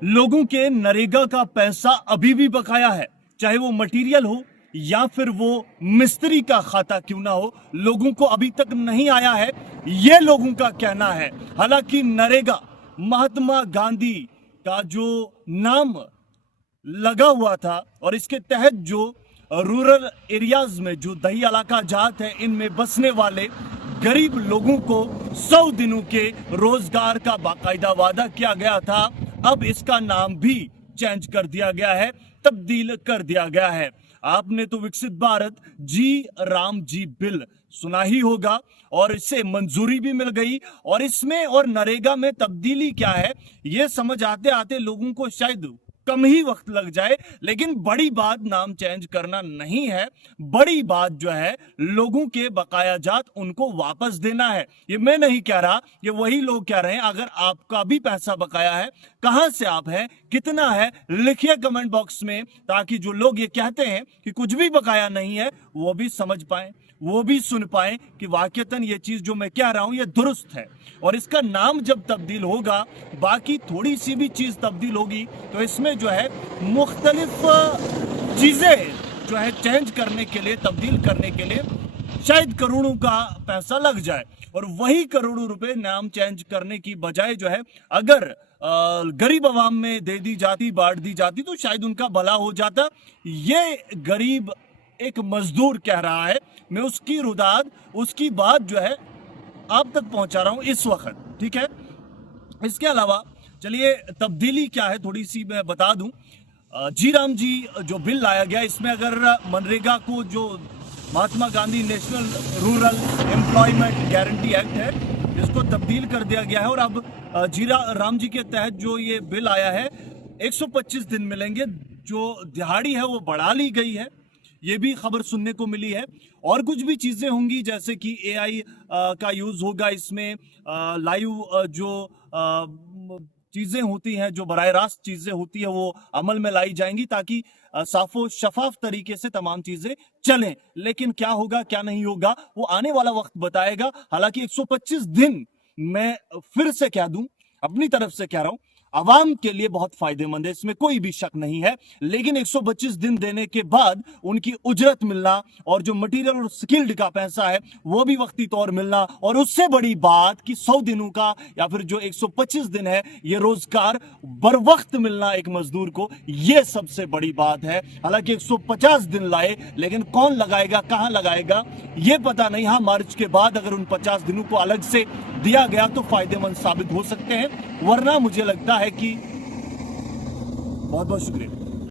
लोगों के नरेगा का पैसा अभी भी बकाया है, चाहे वो मटेरियल हो या फिर वो मिस्त्री का खाता क्यों ना हो, लोगों को अभी तक नहीं आया है, ये लोगों का कहना है। हालांकि नरेगा महात्मा गांधी का जो नाम लगा हुआ था और इसके तहत जो रूरल एरियाज में जो दही इलाका जात है इनमें बसने वाले गरीब लोगों को 100 दिनों के रोजगार का बाकायदा वादा किया गया था, अब इसका नाम भी चेंज कर दिया गया है, तब्दील कर दिया गया है। आपने तो विकसित भारत राम जी बिल सुना ही होगा और इससे मंजूरी भी मिल गई। और इसमें और नरेगा में तब्दीली क्या है यह समझ आते आते लोगों को शायद कम ही वक्त लग जाए, लेकिन बड़ी बात नाम चेंज करना नहीं है, बड़ी बात जो है लोगों के बकाया जात उनको वापस देना है। ये मैं नहीं कह रहा, ये वही लोग कह रहे हैं। अगर आपका भी पैसा बकाया है, कहां से आप हैं, कितना है, लिखिए कमेंट बॉक्स में, ताकि जो लोग ये कहते हैं कि कुछ भी बकाया नहीं है वो भी समझ पाए, वो भी सुन पाए कि वाकईतन ये चीज जो मैं कह रहा हूं ये दुरुस्त है। और इसका नाम जब तब्दील होगा, बाकी थोड़ी सी भी चीज तब्दील होगी, तो इसमें जो है मुख्तलिफ चीजें जो है चेंज करने के लिए, तब्दील करने के लिए शायद करोड़ों का पैसा लग जाए। और वही करोड़ों रुपए नाम चेंज करने की बजाय जो है अगर गरीब आवाम में दे दी जाती, बांट दी जाती, तो शायद उनका भला हो जाता। ये गरीब एक मजदूर कह रहा है, मैं उसकी रुदाद, उसकी बात जो है आप तक पहुंचा रहा हूं इस वक्त, ठीक है। इसके अलावा चलिए तब्दीली क्या है थोड़ी सी मैं बता दूं। राम जी जो बिल लाया गया, इसमें अगर मनरेगा को जो Mahatma Gandhi National Rural Employment Guarantee Act है इसको तब्दील कर दिया गया है। और अब राम जी के तहत जो ये बिल आया है 125 दिन मिलेंगे, जो दिहाड़ी है वो बढ़ा ली गई है, ये भी खबर सुनने को मिली है। और कुछ भी चीजें होंगी जैसे कि एआई का यूज होगा इसमें, लाइव जो चीजें होती हैं, जो बराह रास्त चीजें होती है वो अमल में लाई जाएंगी, ताकि साफो शफाफ तरीके से तमाम चीजें चलें। लेकिन क्या होगा क्या नहीं होगा वो आने वाला वक्त बताएगा। हालांकि 125 दिन मैं फिर से कह दूं, अपनी तरफ से कह रहा हूं, आवाम के लिए बहुत फायदेमंद है, इसमें कोई भी शक नहीं है। लेकिन 125 दिन देने के बाद उनकी उजरत मिलना और जो मटेरियल और स्किल्ड का पैसा है वो भी वक्ती तौर मिलना, और उससे बड़ी बात कि 100 दिनों का या फिर जो 125 दिन है ये रोजगार बर वक्त मिलना एक मजदूर को, ये सबसे बड़ी बात है। हालांकि 150 दिन लाए, लेकिन कौन लगाएगा, कहां लगाएगा ये पता नहीं। हाँ, मार्च के बाद अगर उन 50 दिनों को अलग से दिया गया तो फायदेमंद साबित हो सकते हैं, वरना मुझे लगता है कि बहुत बहुत शुक्रिया।